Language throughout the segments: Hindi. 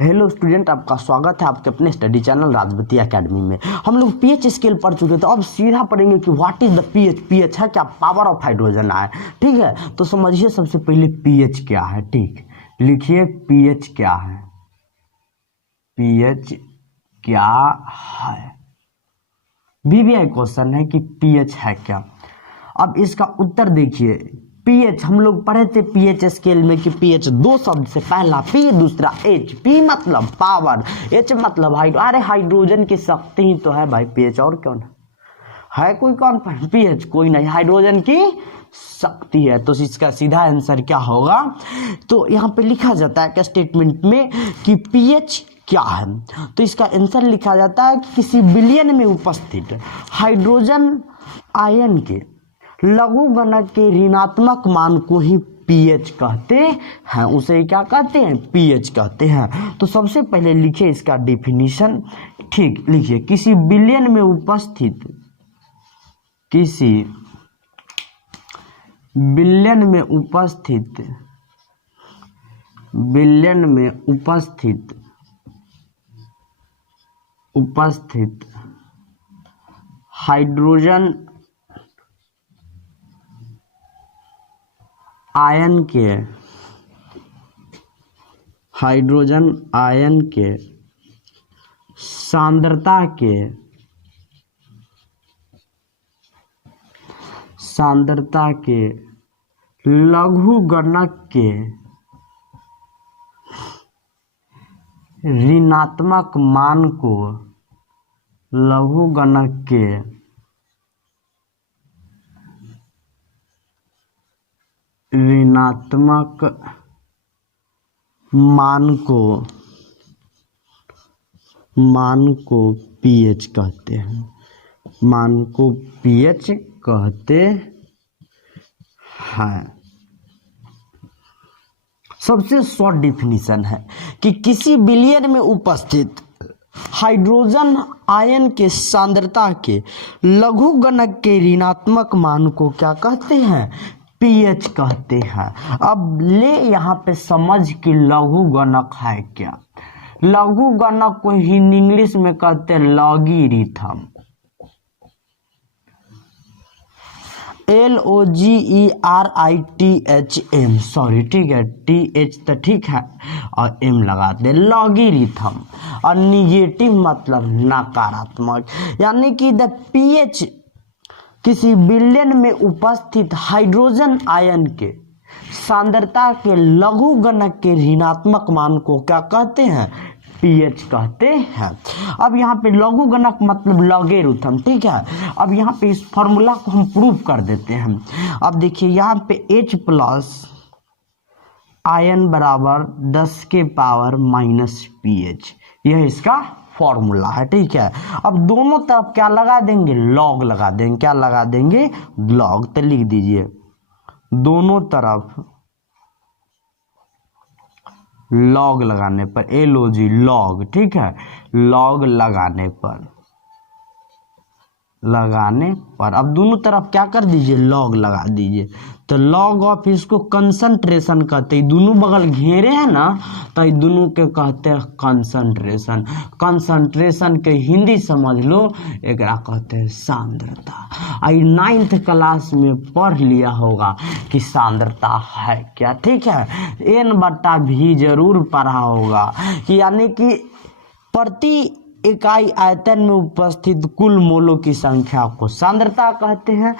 हेलो स्टूडेंट, आपका स्वागत है आपके अपने स्टडी चैनल राजवती एकेडमी में। हम लोग पीएच स्केल पढ़ चुके थे, अब सीधा पढ़ेंगे कि what is the pH. PH है क्या? पावर ऑफ हाइड्रोजन है। ठीक है, तो समझिए सबसे पहले पीएच क्या है। ठीक, लिखिए पीएच क्या है। पीएच क्या है, बीबीआई क्वेश्चन है कि पीएच है क्या। अब इसका उत्तर देखिए। पीएच हम लोग पढ़े थे पीएच स्केल में कि पीएच दो शब्द से, पहला पी दूसरा एच। पी मतलब पावर, एच मतलब हाइड्रोजन की शक्ति ही तो है भाई पीएच, और कौन है कोई कौन पीएच? कोई नहीं, हाइड्रोजन की शक्ति है। तो इसका सीधा आंसर क्या होगा? तो यहाँ पे लिखा जाता है स्टेटमेंट में कि पीएच क्या है, तो इसका आंसर लिखा जाता है कि किसी विलयन में उपस्थित हाइड्रोजन आयन के लघु गणक के ऋणात्मक मान को ही पीएच कहते हैं। उसे क्या कहते हैं? पीएच कहते हैं। तो सबसे पहले लिखिए इसका डिफिनीशन। ठीक, लिखिए किसी विलयन में उपस्थित, किसी विलयन में उपस्थित, विलयन में उपस्थित हाइड्रोजन आयन के सांद्रता के लघु गणक के ऋणात्मक मान को, लघु गणक के ऋणात्मक मान को पीएच कहते हैं। मान को पीएच कहते हैं। सबसे शॉर्ट डिफिनीशन है कि किसी विलयन में उपस्थित हाइड्रोजन आयन के सांद्रता के लघु गणक के ऋणात्मक मान को क्या कहते हैं? पीएच कहते हैं। अब ले यहाँ पे समझ कि लघु गणक है क्या। लघु गणक को हिंदी इंग्लिश में कहते हैं लॉगरिथम, LOGERITHM, सॉरी, ठीक है, TH तो ठीक है और M लगा दे, लॉगरिथम। और निगेटिव मतलब नकारात्मक, यानी कि द पीएच किसी विलयन में उपस्थित हाइड्रोजन आयन के सांद्रता के लघु गणक के ऋणात्मक मान को क्या कहते हैं? पीएच कहते हैं। अब यहाँ पे लघु गणक मतलब लॉगरिथम, ठीक है। अब यहाँ पे इस फॉर्मूला को हम प्रूव कर देते हैं। अब देखिए यहाँ पे H प्लस आयन बराबर 10 के पावर माइनस पीएच, यह इसका फॉर्मूला है, ठीक है। अब दोनों तरफ क्या लगा देंगे? लॉग लगा देंगे। क्या लगा देंगे? लॉग। तो लिख दीजिए दोनों तरफ लॉग लगाने पर, LOG लॉग, ठीक है, लॉग लगाने पर अब दोनों तरफ क्या कर दीजिए? लॉग लगा दीजिए। तो लॉग ऑफ, इसको कंसंट्रेशन कहते हैं। दोनों बगल घेरे हैं ना, तो ये दोनों के कहते हैं कंसंट्रेशन। कंसंट्रेशन के हिंदी समझ लो, एक कहते हैं सांद्रता। आई 9th क्लास में पढ़ लिया होगा कि सांद्रता है क्या, ठीक है। N/V जरूर पढ़ा होगा कि यानी कि प्रति इकाई आयतन में उपस्थित कुल मोलों की संख्या को सांद्रता कहते हैं।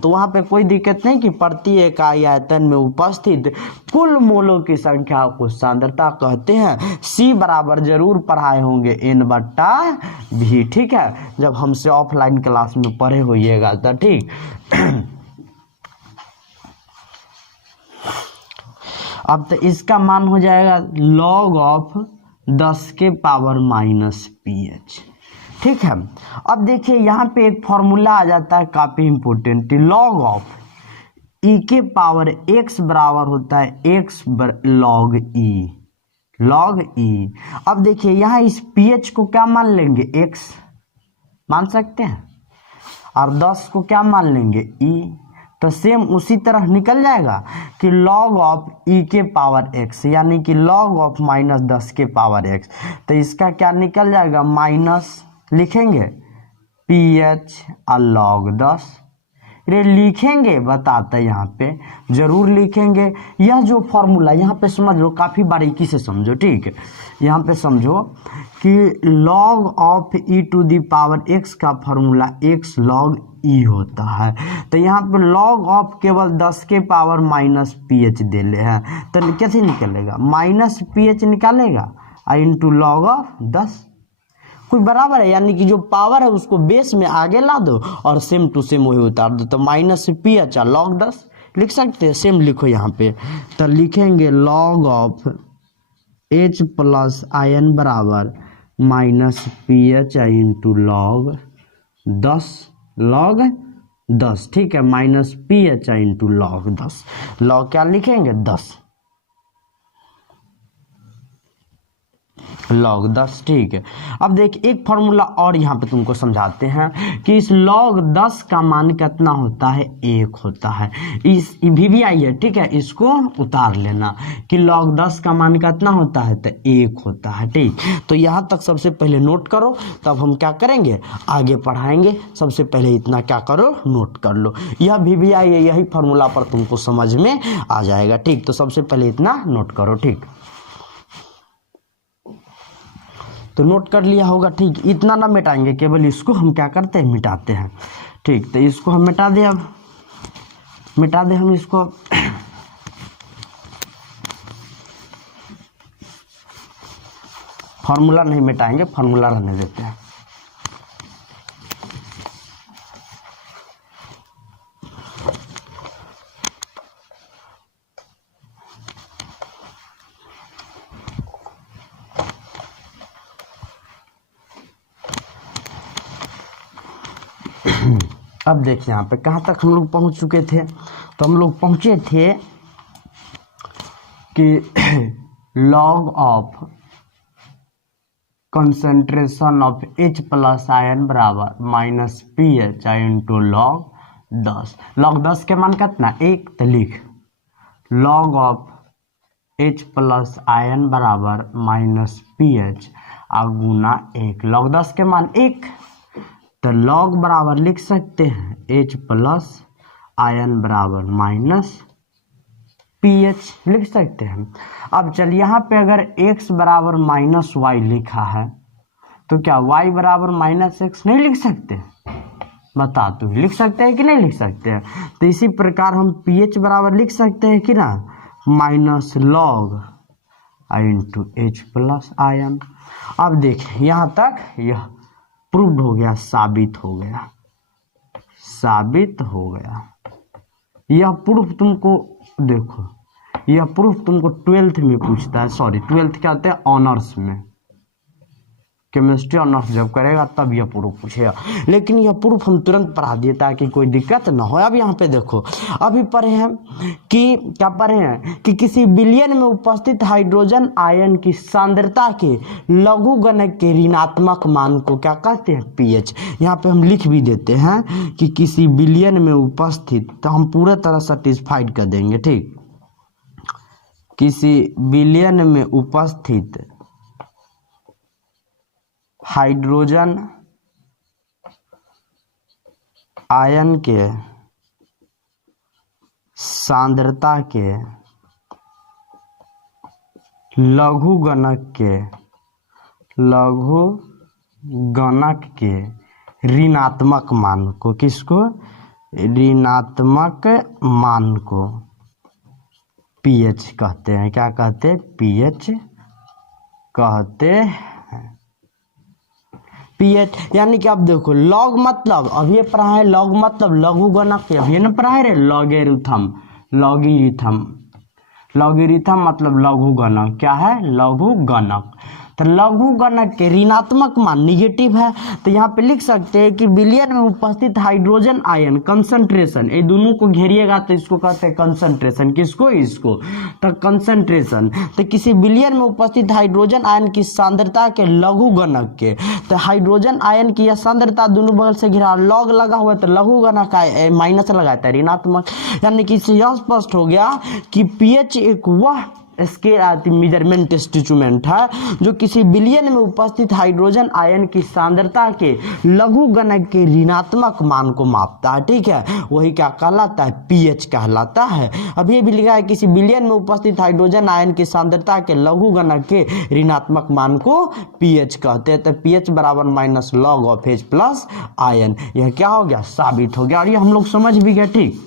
तो वहां पे कोई दिक्कत नहीं कि प्रति इकाई आयतन में उपस्थित कुल मोलों की संख्या को सांद्रता कहते हैं। C बराबर जरूर पढ़ाए होंगे N/V, ठीक है, जब हमसे ऑफलाइन क्लास में पढ़े होइएगा तो, ठीक। अब तो इसका मान हो जाएगा log ऑफ 10 के पावर माइनस पीएच, ठीक है। अब देखिए यहाँ पे एक फॉर्मूला आ जाता है काफी इंपोर्टेंट, log ऑफ e के पावर x बराबर होता है x log e। अब देखिए यहाँ इस pH को क्या मान लेंगे? x मान सकते हैं, और 10 को क्या मान लेंगे? e। तो सेम उसी तरह निकल जाएगा कि log ऑफ e के पावर x, यानी कि log ऑफ -10 के पावर x, तो इसका क्या निकल जाएगा, माइनस लिखेंगे ph log 10। ये लिखेंगे बताते यहाँ पे जरूर लिखेंगे। यह जो फॉर्मूला यहाँ पे समझ लो, काफ़ी बारीकी से समझो, ठीक है। यहाँ पे समझो कि log of e to the power x का फॉर्मूला x log e होता है। तो यहाँ पे log ऑफ केवल 10 के पावर माइनस ph दे ले है, तो कैसे निकलेगा, माइनस ph निकालेगा इंटू log ऑफ 10, कोई बराबर है, यानी कि जो पावर है उसको बेस में आगे ला दो और सेम टू सेम वही उतार दो, तो माइनस ph log 10 लिख सकते हैं। सेम लिखो यहाँ पे, तो लिखेंगे log of h plus in बराबर माइनस ph इंटू log 10, ठीक है, minus ph into log 10, log क्या लिखेंगे 10, log 10, ठीक है। अब देखिए एक फॉर्मूला और यहाँ पे तुमको समझाते हैं कि इस log 10 का मान कितना होता है, 1 होता है। इस भी आई है, ठीक है, इसको उतार लेना कि log 10 का मान कितना होता है, तो 1 होता है, ठीक। तो यहाँ तक सबसे पहले नोट करो, तब हम क्या करेंगे आगे पढ़ाएंगे। सबसे पहले इतना क्या करो, नोट कर लो। यह भी आई है, यही फॉर्मूला पर तुमको समझ में आ जाएगा, ठीक। तो सबसे पहले इतना नोट करो, ठीक। तो नोट कर लिया होगा, ठीक। इतना ना मिटाएंगे, केवल इसको हम क्या करते हैं, मिटाते हैं, ठीक। तो इसको हम मिटा दें, अब मिटा दें हम इसको। फॉर्मूला नहीं मिटाएंगे, फॉर्मूला रहने देते हैं। अब देखिए यहाँ पे कहाँ तक हम लोग पहुँच चुके थे। तो हम लोग पहुँचे थे कि log of concentration of H plus आयन बराबर minus pH into log 10। log 10 के मान कितना, 1, तो लिख log ऑफ H प्लस आयन बराबर माइनस pH गुना 1। log 10 के मान 1, तो log बराबर लिख सकते हैं H प्लस आयन बराबर माइनस pH लिख सकते हैं। अब चल यहाँ पे अगर x बराबर माइनस वाई लिखा है तो क्या y बराबर माइनस एक्स नहीं लिख सकते, बता तू, लिख सकते हैं कि नहीं लिख सकते हैं। तो इसी प्रकार हम pH बराबर लिख सकते हैं कि ना, minus log into H plus ion. अब देखिए यहाँ तक यह प्रूव्ड हो गया, साबित हो गया, साबित हो गया। यह प्रूफ तुमको देखो, यह प्रूफ तुमको 12th में पूछता है, सॉरी 12th क्या होता है, ऑनर्स में, केमिस्ट्री ऑनर्स जब करेगा तब यह प्रूफ पूछेगा। लेकिन यह प्रूफ हम तुरंत पढ़ा दिए ताकि कोई दिक्कत ना हो। अब यहाँ पे देखो, अभी पढ़े हैं कि क्या पढ़े हैं कि किसी बिलियन में उपस्थित हाइड्रोजन आयन की सांद्रता के लघु गणक के ऋणात्मक मान को क्या कहते हैं, pH। यहाँ पे हम लिख भी देते हैं कि किसी बिलियन में उपस्थित, तो हम पूरे तरह सेटिस्फाइड कर देंगे, ठीक। किसी बिलियन में उपस्थित हाइड्रोजन आयन के सांद्रता के लघु गणक के ऋणात्मक मान को, किसको, ऋणात्मक मान को pH कहते हैं। क्या कहते हैं, pH कहते हैं। pH यानी कि अब देखो log मतलब अभी पढ़ा है, log मतलब लघु गणक, अभी न पढ़ा है लॉगरिथम, लॉगरिथम मतलब लघु गणक, क्या है, लघु गणक। तो लघु गणक के ऋणात्मक मान निगेटिव है, तो यहाँ पे लिख सकते हैं कि विलयन में उपस्थित हाइड्रोजन आयन कंसंट्रेशन, ये दोनों को घेरिएगा तो इसको कहते हैं कंसंट्रेशन, किसको, इसको, तो कंसंट्रेशन, तो किसी विलयन में उपस्थित हाइड्रोजन आयन की सांद्रता के लघु गणक के, तो हाइड्रोजन आयन की यह सांद्रता दोनों बगल से घिरा लॉग लगा हुआ है, तो लघु गणक माइनस लगाता है ऋणात्मक, यानी कि इससे यह स्पष्ट हो गया कि पीएच एक वह स्केल आती मेजरमेंट इंस्ट्रूमेंट है जो किसी विलयन में उपस्थित हाइड्रोजन आयन की सांद्रता के लघु गणक के ऋणात्मक मान को मापता है, ठीक है, वही क्या कहलाता है, पीएच कहलाता है। अब ये भी लिखा है किसी विलयन में उपस्थित हाइड्रोजन आयन की सांद्रता के लघु गणक के ऋणात्मक मान को पीएच कहते हैं, तो पीएच बराबर minus log of H plus ion, यह क्या हो गया, साबित हो गया, और ये हम लोग समझ भी गए, ठीक।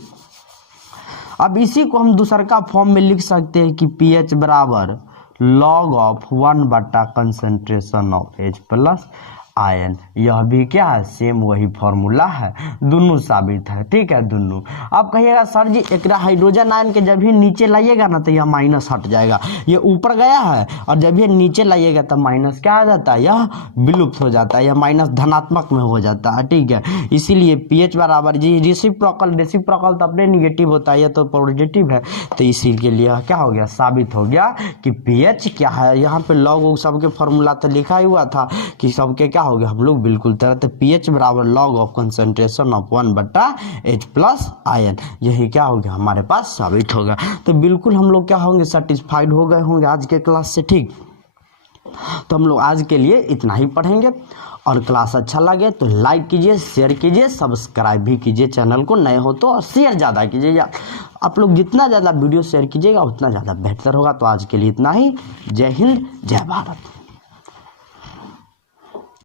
अब इसी को हम दूसर का फॉर्म में लिख सकते हैं कि पीएच बराबर log of 1 concentration of H plus ion, यह भी क्या है, सेम वही फॉर्मूला है, दोनों साबित है, ठीक है, दोनों। अब कहिएगा सर जी एक हाइड्रोजन आयन के जब ही नीचे लाइएगा ना तो यह माइनस हट जाएगा, ये ऊपर गया है, और जब ये नीचे लाइएगा तो माइनस क्या आ जाता है, यह विलुप्त हो जाता है, यह माइनस धनात्मक में हो जाता है, ठीक है। इसीलिए पीएच बराबर जी रेसिप्रोकल तो अपने निगेटिव होता है, यह तो पॉजिटिव है, तो इसी के लिए क्या हो गया, साबित हो गया कि पीएच क्या है। यहाँ पे लॉग सबके फॉर्मूला तो लिखा ही हुआ था कि सबके क्या हो गया, हम लोग बिल्कुल तरह, तो पीएच बराबर log of concentration of 1/H plus ion, यही क्या हो गया हमारे पास साबित होगा। तो बिल्कुल हम लोग क्या होंगे, सेटिस्फाइड हो गए होंगे आज के क्लास से, ठीक। तो हम लोग आज के लिए इतना ही पढ़ेंगे, और क्लास अच्छा लगे तो लाइक कीजिए, शेयर कीजिए, सब्सक्राइब भी कीजिए चैनल को, नए हो तो शेयर ज़्यादा कीजिए, आप लोग जितना ज़्यादा वीडियो शेयर कीजिएगा उतना ज़्यादा बेहतर होगा। तो आज के लिए इतना ही, जय हिंद जय भारत।